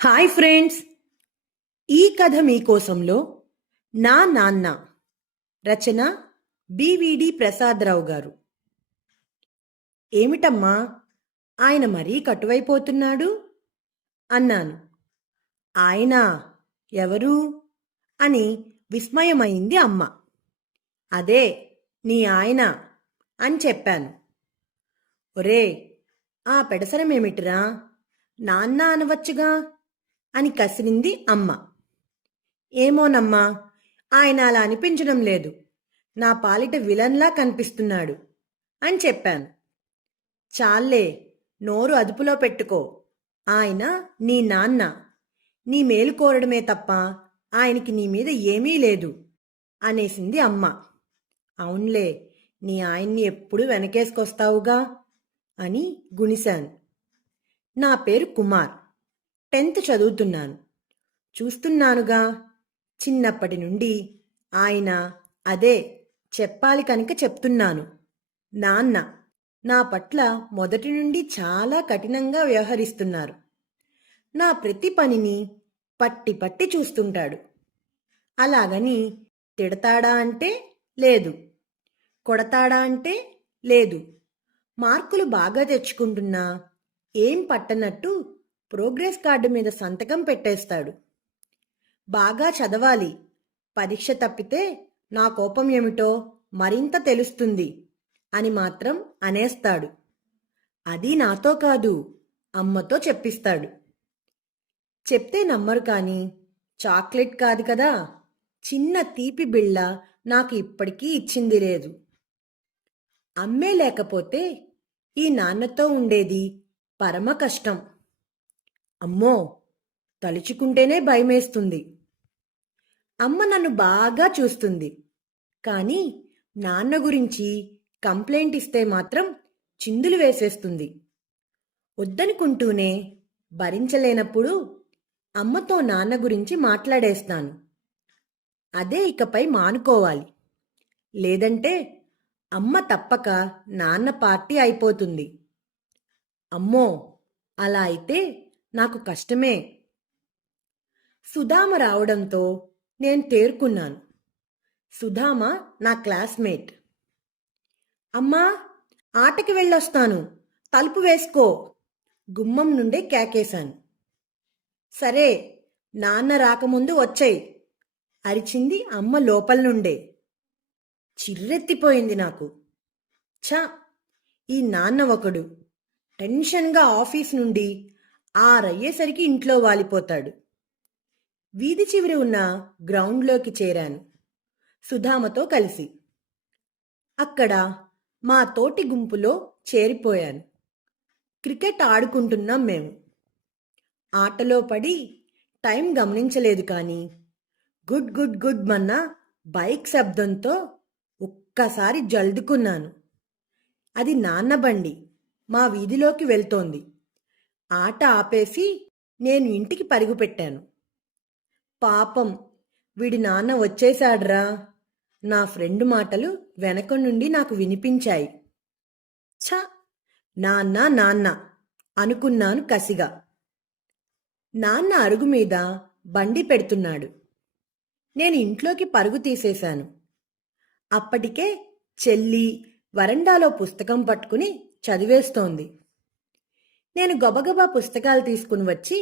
Hi friends, ఈ కథ మీకోసంలో నా నాన్న రచన బివిడి ప్రసాదరావు గారు. ఏమిటమ్మా, ఆయన మరీ కటువైపోతున్నాడు అన్నాను. ఆయన ఎవరు అని విస్మయమైంది అమ్మ. అదే నీ ఆయన అని చెప్పాను. ఒరే, ఆ పెడసరమేమిటిరా, నాన్న అనవచ్చుగా అని కసిరింది అమ్మ. ఏమోనమ్మా, ఆయన అలా అనిపించడం లేదు. నా పాలిట విలన్లా కనిపిస్తున్నాడు అని చెప్పాను. చాలే, నోరు అదుపులో పెట్టుకో. ఆయన నీ నాన్న. నీ మేలు కోరడమే తప్ప ఆయనకి నీ మీద ఏమీ లేదు అనేసింది అమ్మ. అవునులే, నీ ఆయన్ని ఎప్పుడు వెనకేసుకొస్తావుగా అని గుణిశాను. నా పేరు కుమార్. 10th చదువుతున్నాను. చూస్తున్నానుగా, చిన్నప్పటి నుండి ఆయన అదే చెప్పాలి కనుక చెప్తున్నాను. నాన్న నా పట్ల మొదటి నుండి చాలా కఠినంగా వ్యవహరిస్తున్నారు. నా ప్రతి పనిని పట్టి పట్టి చూస్తుంటాడు. అలాగని తిడతాడా అంటే లేదు, కొడతాడా అంటే లేదు. మార్కులు బాగా తెచ్చుకుంటున్నా ఏం పట్టనట్టు ప్రోగ్రెస్ కార్డు మీద సంతకం పెట్టేస్తాడు. బాగా చదవాలి, పరీక్ష తప్పితే నా కోపం ఏమిటో మరింత తెలుస్తుంది అని మాత్రం అనేస్తాడు. అది నాతో కాదు, అమ్మతో చెప్పిస్తాడు. చెప్తే నమ్మరు కానీ చాక్లెట్ కాదు కదా, చిన్న తీపి బిళ్ళ నాకు ఇప్పటికీ ఇచ్చింది లేదు. అమ్మే లేకపోతే ఈ నాన్నతో ఉండేది పరమ కష్టం. అమ్మో, తలుచుకుంటేనే భయమేస్తుంది. అమ్మ నన్ను బాగా చూస్తుంది, కానీ నాన్న గురించి కంప్లైంట్ ఇస్తే మాత్రం చిందులు వేసేస్తుంది. వద్దనుకుంటూనే భరించలేనప్పుడు అమ్మతో నాన్న గురించి మాట్లాడేస్తాను. అదే ఇకపై మానుకోవాలి. లేదంటే అమ్మ తప్పక నాన్న పార్టీ అయిపోతుంది. అమ్మో, అలా అయితే నాకు కష్టమే. సుధామ రావడంతో నేను తేరుకున్నాను. సుధామ నా క్లాస్మేట్. అమ్మా, ఆటకి వెళ్ళొస్తాను, తలుపు వేసుకో, గుమ్మం నుండే కేకేశాను. సరే, నాన్న రాకముందు వచ్చేయ్ అరిచింది అమ్మ లోపల నుండే. చిర్రెత్తిపోయింది నాకు. ఛ, ఈ నాన్న ఒకడు టెన్షన్గా ఆఫీస్ నుండి 6 అయ్యేసరికి ఇంట్లో వాలిపోతాడు. వీధి చివరి ఉన్న గ్రౌండ్లోకి చేరాను సుధామతో కలిసి. అక్కడ మా తోటి గుంపులో చేరిపోయాను. క్రికెట్ ఆడుకుంటున్నాం మేము. ఆటలో పడి టైం గమనించలేదు కానీ గుడ్ గుడ్ గుడ్ మన్న బైక్ శబ్దంతో ఒక్కసారి జల్దుకున్నాను. అది నాన్న బండి మా వీధిలోకి వెళ్తోంది. ఆట ఆపేసి నేను ఇంటికి పరుగుపెట్టాను. పాపం, వీడి నాన్న వచ్చేశాడ్రా, నా ఫ్రెండ్ మాటలు వెనక నుండి నాకు వినిపించాయి. ఛ, నాన్న నాన్న అనుకున్నాను కసిగా. నాన్న అరుగు మీద బండి పెడుతున్నాడు. నేను ఇంట్లోకి పరుగు తీసేశాను. అప్పటికే చెల్లి వరండాలో పుస్తకం పట్టుకుని చదివేస్తోంది. నేను గబగబా పుస్తకాలు తీసుకుని వచ్చి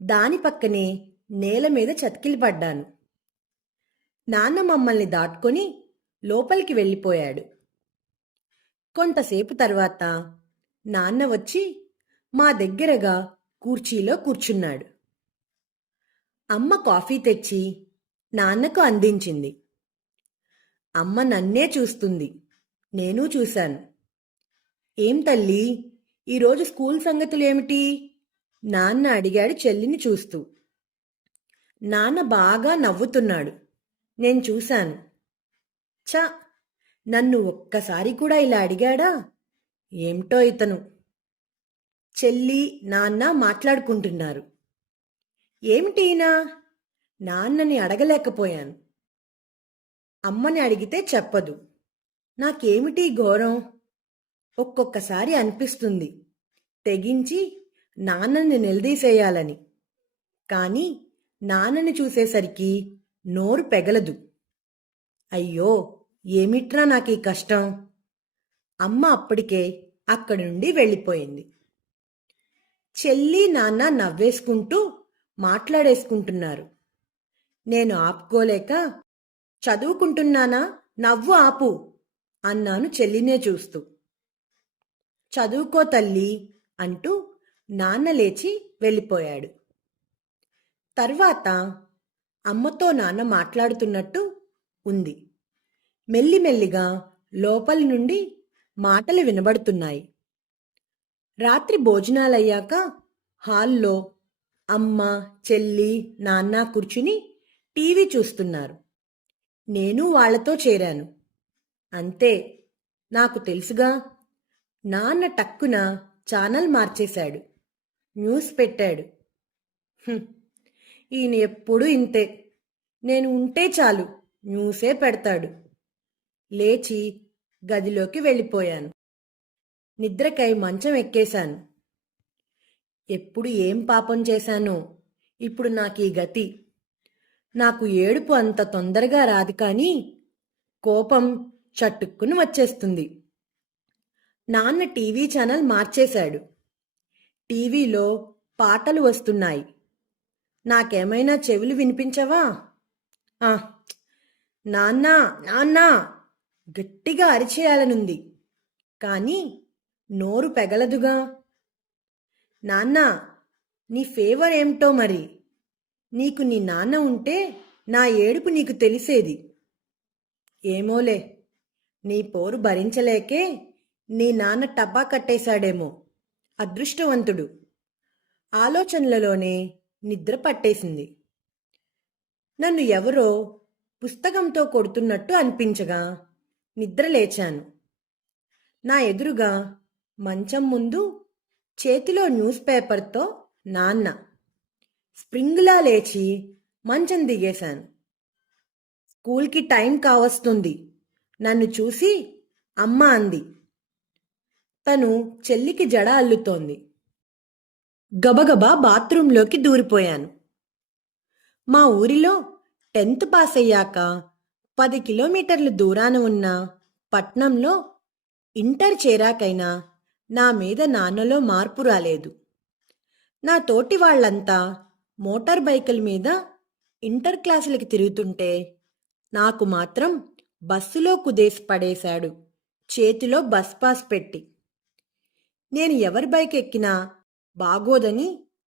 దాని పక్కనే నేల మీద చతికిలి పడ్డాను. నాన్న మమ్మల్ని దాటుకొని లోపలికి వెళ్ళిపోయాడు. కొంతసేపు తర్వాత నాన్న వచ్చి మా దగ్గరగా కుర్చీలో కూర్చున్నాడు. అమ్మ కాఫీ తెచ్చి నాన్నకు అందించింది. అమ్మ నన్నే చూస్తుంది. నేను చూశాను. ఏం తల్లి, ఈరోజు స్కూల్ సంగతులేమిటి? నాన్న అడిగాడు చెల్లిని చూస్తూ. నాన్న బాగా నవ్వుతున్నాడు. నేను చూశాను. ఛ, నన్ను ఒక్కసారి కూడా ఇలా అడిగాడా? ఏమిటో ఇతను. చెల్లి నాన్న మాట్లాడుకుంటున్నారు. ఏమిటీనా? నాన్నని అడగలేకపోయాను. అమ్మని అడిగితే చెప్పదు. నాకేమిటి ఘోరం? ఒక్కొక్కసారి అనిపిస్తుంది తెగించి నాన్నని నిలదీసేయాలని. కాని నాన్నని చూసేసరికి నోరు పెగలదు. అయ్యో, ఏమిట్రా నాకీ కష్టం! అమ్మ అప్పటికే అక్కడి నుండి వెళ్ళిపోయింది. చెల్లి నాన్న నవ్వేసుకుంటూ మాట్లాడేసుకుంటున్నారు. నేను ఆపుకోలేక, చదువుకుంటున్నానా, నవ్వు ఆపు అన్నాను చెల్లినే చూస్తూ. చదువుకో తల్లి అంటూ నాన్న లేచి వెళ్ళిపోయాడు. తర్వాత అమ్మతో నాన్న మాట్లాడుతున్నట్టు ఉంది. మెల్లిమెల్లిగా లోపలి నుండి మాటలు వినబడుతున్నాయి. రాత్రి భోజనాలయ్యాక హాల్లో అమ్మ, చెల్లి, నాన్న కూర్చుని టీవీ చూస్తున్నారు. నేను వాళ్లతో చేరాను. అంతే, నాకు తెలుసుగా. నాన్న టక్కున ఛానల్ మార్చేశాడు. న్యూస్ పెట్టాడు. ఈయన ఎప్పుడూ ఇంతే. నేను ఉంటే చాలు న్యూసే పెడతాడు. లేచి గదిలోకి వెళ్ళిపోయాను. నిద్రకై మంచం ఎక్కేశాను. ఎప్పుడు ఏం పాపం చేశానో ఇప్పుడు నాకీ గతి. నాకు ఏడుపు అంత తొందరగా రాదు, కానీ కోపం చటుక్కుని వచ్చేస్తుంది. నాన్న టీవీ ఛానల్ మార్చేశాడు. టీవీలో పాటలు వస్తున్నాయి. నాకేమైనా చెవులు వినిపించవా? నాన్నా, నాన్నా గట్టిగా అరిచేయాలనుంది, కానీ నోరు పెగలదుగా. నాన్నా, నీ ఫేవర్ ఏమిటో మరి? నీకు నీ నాన్న ఉంటే నా ఏడుపు నీకు తెలిసేది. ఏమోలే, నీ పోరు భరించలేకే నీ నాన్న టపా కట్టేశాడేమో. అదృష్టవంతుడు. ఆలోచనలలోనే నిద్ర పట్టేసింది. నన్ను ఎవరో పుస్తకంతో కొడుతున్నట్టు అనిపించగా నిద్ర లేచాను. నా ఎదురుగా మంచం ముందు చేతిలో న్యూస్ పేపర్తో నాన్న. స్ప్రింగ్లా లేచి మంచం దిగేశాను. స్కూల్కి టైం కావస్తుంది. నన్ను చూసి అమ్మ అంది. తను చెల్లికి జడ అల్లుతోంది. గబగబా బాత్రూంలోకి దూరిపోయాను. మా ఊరిలో 10th పాస్ అయ్యాక 10 కిలోమీటర్లు దూరాన ఉన్న పట్నంలో ఇంటర్ చేరాకైనా నా మీద నాన్నలో మార్పు రాలేదు. నా తోటి వాళ్లంతా మోటార్ బైకుల మీద ఇంటర్ క్లాసులకి తిరుగుతుంటే నాకు మాత్రం బస్సులో కుదేసి పడేశాడు, చేతిలో బస్ పాస్ పెట్టి. నేను ఎవరి బైక్ ఎక్కినా బాగోదని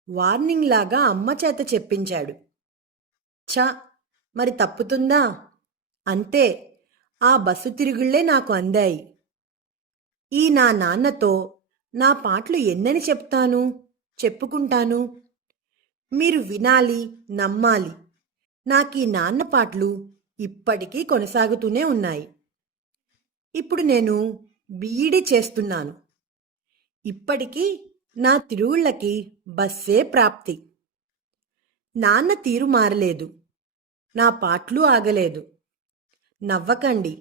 వార్నింగ్ లాగా అమ్మ చేత చెప్పించాడు. మరి తప్పుతుందా? అంతే, ఆ బస్సు తిరుగుళ్లే నాకు అందాయి. ఈ నా నాన్నతో నా పాటలు ఎన్నని చెప్పుకుంటాను. మీరు వినాలి, నమ్మాలి. నాకీ నాన్న పాటలు ఇప్పటికీ కొనసాగుతూనే ఉన్నాయి. ఇప్పుడు నేను బీఈడీ చేస్తున్నాను. ఇప్పటికీ నా తిరుగుళ్ళకి బస్సే ప్రాప్తి. నాన్న తీరు మారలేదు, నా పాటలు ఆగలేదు. నవ్వకండి,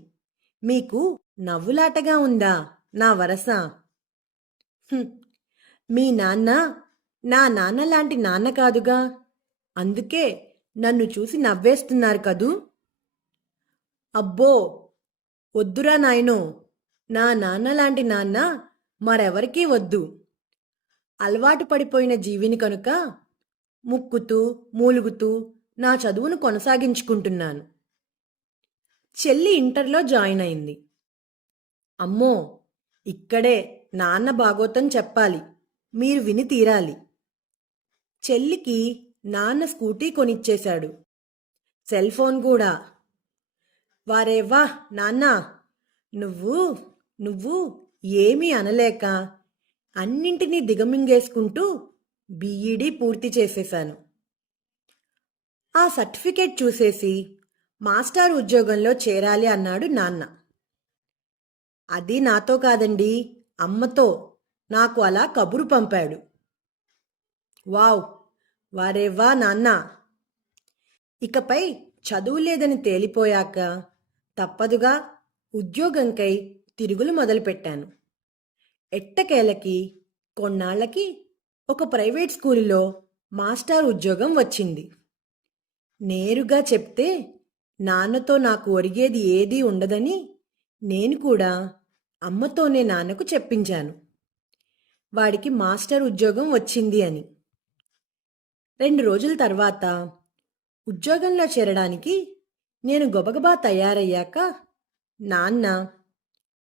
మీకు నవ్వులాటగా ఉందా నా వరస? మీ నాన్న నా నాన్న లాంటి నాన్న కాదుగా, అందుకే నన్ను చూసి నవ్వేస్తున్నారు కదూ. అబ్బో, వద్దురా నాయనో, నా నాన్న లాంటి నాన్న మరెవరికీ వద్దు. అలవాటు పడిపోయిన జీవిని కనుక ముక్కుతూ మూలుగుతూ నా చదువును కొనసాగించుకుంటున్నాను. చెల్లి ఇంటర్లో జాయిన్ అయింది. అమ్మో, ఇక్కడే నాన్న బాగోతం చెప్పాలి, మీరు విని తీరాలి. చెల్లికి నాన్న స్కూటీ కొనిచ్చేశాడు, సెల్ ఫోన్ కూడా. వారేవా నాన్నా, నువ్వు ఏమీ అనలేక అన్నింటినీ దిగమింగేసుకుంటూ బీఈడీ పూర్తి చేసేశాను. ఆ సర్టిఫికేట్ చూసేసి మాస్టర్ ఉద్యోగంలో చేరాలి అన్నాడు నాన్న. అది నాతో కాదండి, అమ్మతో నాకు అలా కబురు పంపాడు. వావ్, వారేవా నాన్న. ఇకపై చదువు లేదని తేలిపోయాక తప్పదుగా ఉద్యోగంకై తిరుగులు మొదలుపెట్టాను. ఎట్టకేలకి కొన్నాళ్లకి ఒక ప్రైవేట్ స్కూలులో మాస్టర్ ఉద్యోగం వచ్చింది. నేరుగా చెప్తే నాన్నతో నాకు ఒరిగేది ఏదీ ఉండదని నేను కూడా అమ్మతోనే నాన్నకు చెప్పించాను. వాడికి మాస్టర్ ఉద్యోగం వచ్చింది అని. 2 రోజుల తర్వాత ఉద్యోగంలో చేరడానికి నేను గబగబా తయారయ్యాక నాన్న,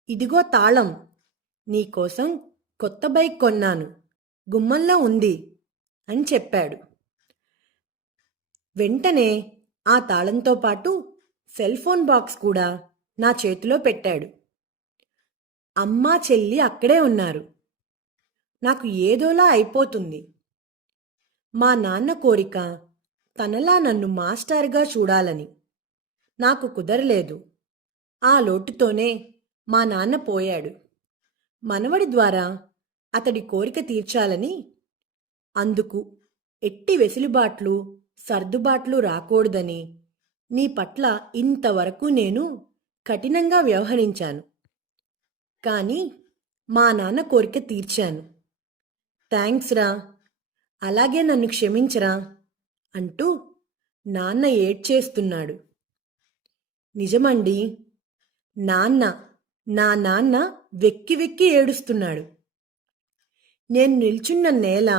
ఇదిగో తాళం, నీకోసం కొత్త బైక్ కొన్నాను, గుమ్మంలో ఉంది అని చెప్పాడు. వెంటనే ఆ తాళంతో పాటు సెల్ ఫోన్ బాక్స్ కూడా నా చేతిలో పెట్టాడు. అమ్మా చెల్లి అక్కడే ఉన్నారు. నాకు ఏదోలా అయిపోతుంది. మా నాన్న కోరిక తనలా నన్ను మాస్టర్గా చూడాలని. నాకు కుదరలేదు. ఆ లోటుతోనే మా నాన్న పోయాడు. మనవడి ద్వారా అతడి కోరిక తీర్చాలని, అందుకు ఎట్టి వెసులుబాట్లు సర్దుబాట్లు రాకూడదని నీ పట్ల ఇంతవరకు నేను కఠినంగా వ్యవహరించాను. కానీ మా నాన్న కోరిక తీర్చాను. థ్యాంక్స్ రా, అలాగే నన్ను క్షమించరా అంటూ నాన్న ఏడ్చేస్తున్నాడు. నిజమండి, నా నాన్న వెక్కి వెక్కి ఏడుస్తున్నాడు. నేను నిల్చున్న నేల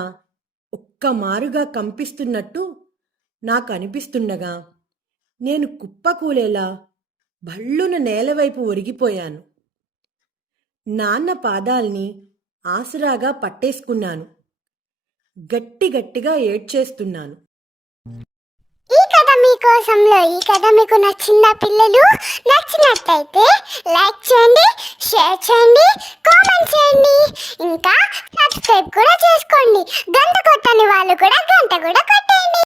ఒక్కమారుగా కంపిస్తున్నట్టు నాకు అనిపిస్తుండగా నేను కుప్పకూలేలా భళ్ళున నేలవైపు ఒరిగిపోయాను. నాన్న పాదాల్ని ఆసరాగా పట్టేసుకున్నాను. గట్టిగా ఏడ్చేస్తున్నాను. ఈ కథ మీకోసంలో ఈ కథ మీకు నచ్చిందా పిల్లలు? నచ్చినట్లయితే లైక్ చేయండి, షేర్ చేయండి, కామెంట్ చేయండి, ఇంకా సబ్స్క్రైబ్ కూడా చేసుకోండి. గంట కొట్టని వాళ్ళు కూడా గంట కూడా కొట్టండి.